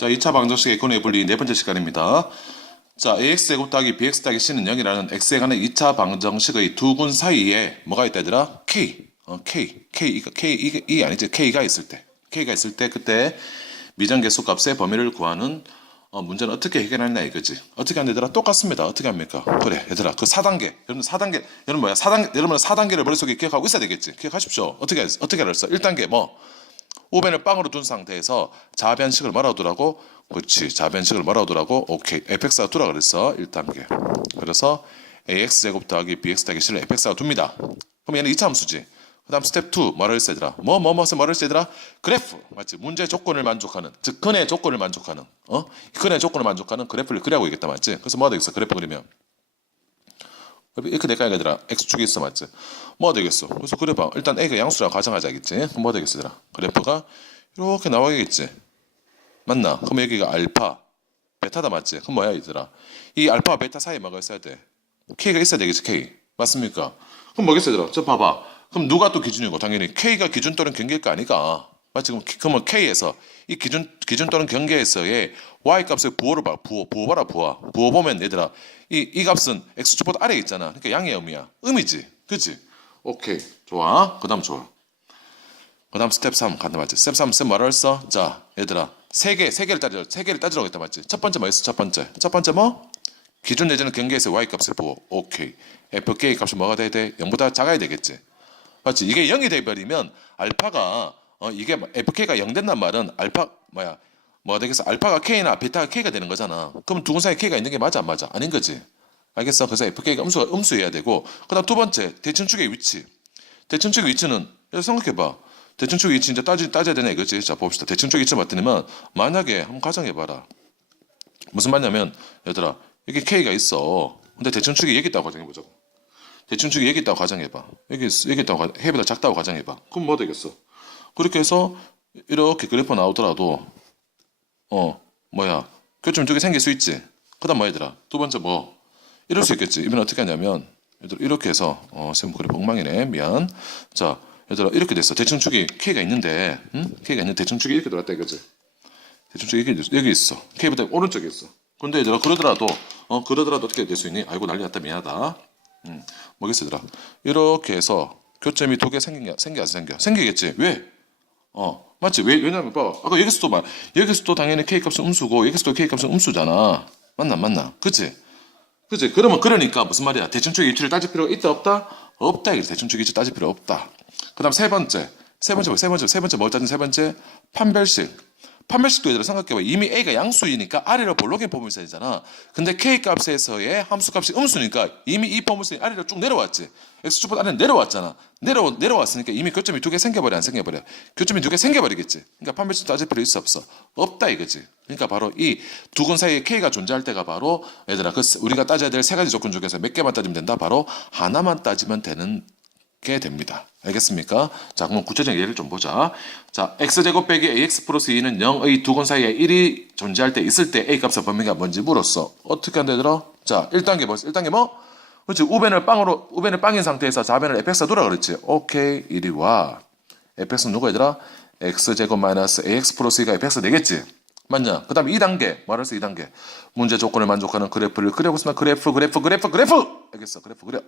자, 2차 방정식의 근의 분리 네 번째 시간입니다. 자, ax제곱 더하기 bx 더하기 c는 0이라는 x에 관한 2차 방정식의 두 군 사이에 뭐가 있다 얘들아? k. 어, k. k. k 이게 이 아니지. k가 있을 때. k가 있을 때 그때 미정계수 값의 범위를 구하는 어, 문제는 어떻게 해결하냐 이거지. 어떻게 하냐 얘들아? 똑같습니다. 어떻게 합니까? 그래 얘들아 그 4단계. 여러분 4단계. 여러분 뭐야? 4단계. 여러분 4단계를 머릿속에 기억하고 있어야 되겠지. 기억하십시오. 어떻게 했- 어떻게 알았어? 1단계 뭐? 오벤을 빵으로 둔 상태에서 자변식을 말하더라고. 그렇지. 자변식을 말하더라고. 오케이. fx가 두라 그랬어. 1단계. 그래서 ax 제곱 더하기 bx 더하기 c를 fx가 둡니다. 그럼 얘는 2차 함수지. 그 다음 스텝 2 뭐를 쓰더라? 뭐, 뭐, 뭐서 뭐를 쓰더라? 그래프. 맞지? 문제 조건을 만족하는, 즉, 근의 조건을 만족하는, 어? 근의 조건을 만족하는 그래프를 그리라고 얘기했다, 맞지? 그래서 뭐가 되겠어? 그래프 그리면. 이렇게 될까 얘들아. X축이 있어 맞지? 뭐가 되겠어? 그래서 그래 봐. 일단 a가 양수라고 가정하자겠지? 그럼 뭐가 되겠어 그래프가 이렇게 나와야겠지? 맞나? 그럼 여기가 알파 베타다 맞지? 그럼 뭐야 얘들아? 이 알파와 베타 사이에 뭐가 있어야 돼? K가 있어야 되겠지 k. 맞습니까? 그럼 뭐겠어 얘들아? 저 봐봐. 그럼 누가 또 기준이고 당연히? K가 기준 또는 경계일 거 아니까 맞지 그럼, 그러면 k에서 이 기준 기준 또는 경계에서의 y 값의 부호를 봐 부호 부호 봐라 부호 부호 보면 얘들아 이, 이 값은 x축보다 아래에 있잖아. 그러니까 양의 의미야. 의미지. 그치 오케이. 좋아. 그 다음 좋아. 그 다음 스텝 3 간다 맞지? 스텝 3 스텝 뭐라 했어 자 얘들아. 세 개 세 개를 따져 세 개를 따지라고 했다 맞지? 첫 번째 뭐였어? 첫 번째. 첫 번째 뭐? 기준 내지는 경계에서 y 값의 부호. 오케이. Fk 값이 뭐가 돼야 돼? 0보다 작아야 되겠지. 맞지? 이게 0이 돼버리면 알파가 어 이게 fk가 0 된단 말은 알파 뭐야 뭐가 되겠어? 알파가 k나 베타가 k가 되는 거잖아. 그럼 두 군 사이에 k가 있는 게 맞아 안 맞아? 아닌 거지. 알겠어? 그래서 fk가 음수가 음수여야 되고 그다음 두 번째 대칭축의 위치. 대칭축의 위치는 생각해봐. 대칭축의 위치 이제 따지 따져야 되네 이거지. 자 봅시다. 대칭축의 위치 맞더니만 만약에 한번 가정해봐라. 무슨 말이냐면 얘들아 여기 k가 있어. 근데 대칭축이 여기 있다고 가정해보자고. 대칭축이 여기 있다고 가정해봐. 여기 있- 여기 있다고 가- 해보다 작다고 가정해봐. 그럼 뭐 되겠어? 그렇게 해서 이렇게 그래프 나오더라도 어 뭐야 교점 두개 생길 수 있지. 그다음 뭐 얘들아 두 번째 뭐 이럴 수 있겠지. 이번엔 어떻게 하냐면 얘들아 이렇게 해서 어 쌤 그래프 엉망이네 미안. 자 얘들아 이렇게 됐어. 대칭축이 k가 있는데 응? k가 있는 대칭축이 이렇게 들어왔다 이거지. 대충 여기 있- 여기 있어. K보다 오른쪽에 있어. 근데 얘들아 그러더라도 어 그러더라도 어떻게 될 수 있니? 아이고 난리 났다 미안하다. 음 뭐겠어 얘들아. 이렇게 해서 교점이 두 개 생겨 생겨 안 생겨? 생기겠지. 왜? 어 맞지? 왜 왜냐면 봐. 아까 여기서도 말 여기서도 당연히 K 값은 음수고 여기서도 K 값은 음수잖아. 맞나 안 맞나? 그치? 그치? 그러면 그러니까 무슨 말이야? 대칭축의 위치를 따질 필요가 있다 없다? 없다 이게 대칭축의 위치 따질 필요 없다. 그 다음 세 번째 세 번째 뭐, 세 번째 세 번째 뭘 따진 세 번째 판별식. 판별식도 얘들아 생각해봐. 이미 A가 양수이니까 아래로 볼록의 되잖아. 근데 K 값에서의 함수 값이 음수니까 이미 이 포물선이 아래로 쭉 내려왔지. X축보다 아래로 내려왔잖아. 내려, 내려왔으니까 이미 교점이 두 개 생겨버려 안 생겨버려. 교점이 두 개 생겨버리겠지. 그러니까 판별식 따질 필요 있어 없어? 없다 이거지. 그러니까 바로 이 두 근 사이에 K가 존재할 때가 바로 얘들아 그 우리가 따져야 될 세 가지 조건 중에서 몇 개만 따지면 된다. 바로 하나만 따지면 되는 게 됩니다. 알겠습니까? 자, 그럼 구체적인 예를 좀 보자. 자, x제곱 빼기 ax 플러스 2는 0의 두근 사이에 1이 존재할 때 있을 때 a 값의 범위가 뭔지 물었어. 어떻게 한다 얘들아? 자, 1단계 뭐? 1단계 뭐? 그렇지. 우변을 빵으로 우변을 빵인 상태에서 좌변을 fx가 돌아 그랬지. 오케이. 이리 와. fx는 누가 얘들아? x제곱 마이너스 ax 플러스 2가 fx 되겠지. 맞냐? 그 다음에 2단계. 말할 수 2단계. 문제 조건을 만족하는 그래프를 그려보시면 그래프, 그래프, 그래프, 그래프! 알겠어. 그래프 그려.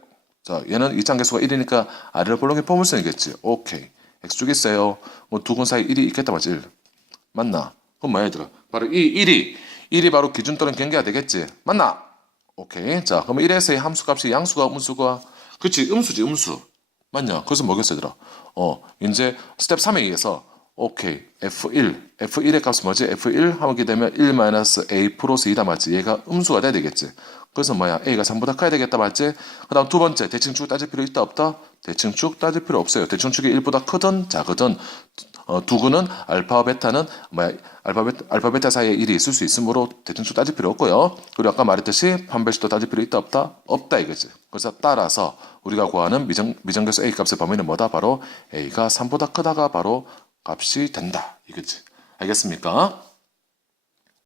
자, 얘는 2차 개수가 1이니까 아래로 볼록의 포물선이겠지. 오케이. x축 있어요. 뭐 두 근 사이 1이 있겠다 맞지? 1. 맞나? 그럼 뭐야 얘들아? 바로 이 1이 1이 바로 기준 또는 경계가 되겠지. 맞나? 오케이. 자, 그러면 1에서의 함수값이 양수가 음수가 그치 음수지 음수. 맞냐? 그래서 뭐겠어 얘들아? 어, 이제 스텝 3에 의해서 오케이 F1 F1의 값은 뭐지? F1 하게 되면 1 마이너스 A 플러스 2다 맞지? 얘가 음수가 돼야 되겠지. 그래서 뭐야? A가 3보다 커야 되겠다 맞지? 그 다음 두 번째 대칭축 따질 필요 있다 없다? 대칭축 따질 필요 없어요. 대칭축이 1보다 크든 작으든 어, 두근은 알파와 베타는 뭐야 알파 베타, 알파 베타 사이에 1이 있을 수 있으므로 대칭축 따질 필요 없고요. 그리고 아까 말했듯이 판별식도 따질 필요 있다 없다? 없다 이거지. 그래서 따라서 우리가 구하는 미정 미정계수 A 값의 범위는 뭐다? 바로 A가 3보다 크다가 바로 값이 된다 이거지. 알겠습니까?